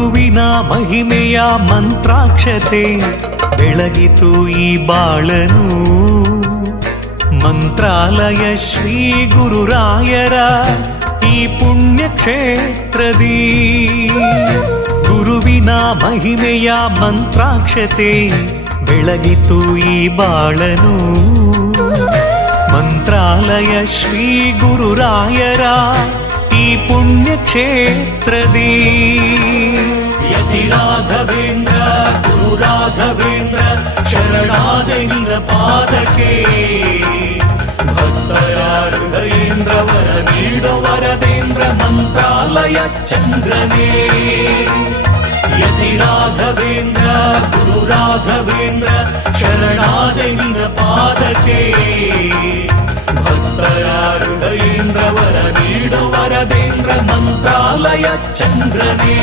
ಗುರುವಿನ ಮಹಿಮೆಯ ಮಂತ್ರಾಕ್ಷತೆ ಬೆಳಗಿತು ಈ ಬಾಳನು. ಮಂತ್ರಾಲಯ ಶ್ರೀ ಗುರುರಾಯರ ಈ ಪುಣ್ಯ ಕ್ಷೇತ್ರದಿ ಗುರುವಿನ ಮಹಿಮೆಯ ಮಂತ್ರಾಕ್ಷತೆ ಬೆಳಗಿತು ಈ ಬಾಳನು. ಮಂತ್ರಾಲಯ ಶ್ರೀ ಗುರುರಾಯರ ಈ ಪುಣ್ಯ ಕ್ಷೇತ್ರದಿ ಯತಿ ರಾಘವೇಂದ್ರ ಗುರು ರಾಘವೇಂದ್ರ ಶರಣಾದೆ ನಿನ್ನ ಪಾದಕ್ಕೆ. ಭಕ್ತರ ಹೃದಯೇಂದ್ರ ವರ ನೀಡೋ ವರದೇಂದ್ರ ಮಂತ್ರಾಲಯ ಚಂದ್ರನೇ. ಯತಿ ರಾಘವೇಂದ್ರ ಗುರು ರಾಘವೇಂದ್ರ ಶರಣಾದೆ ನಿನ್ನ ಪಾದಕ್ಕೆ. ಭಕ್ತರ ಹೃದಯೇಂದ್ರ ವರ ನೀಡೋ ವರದೇಂದ್ರ ಮಂತ್ರಾಲಯ ಚಂದ್ರನೇ.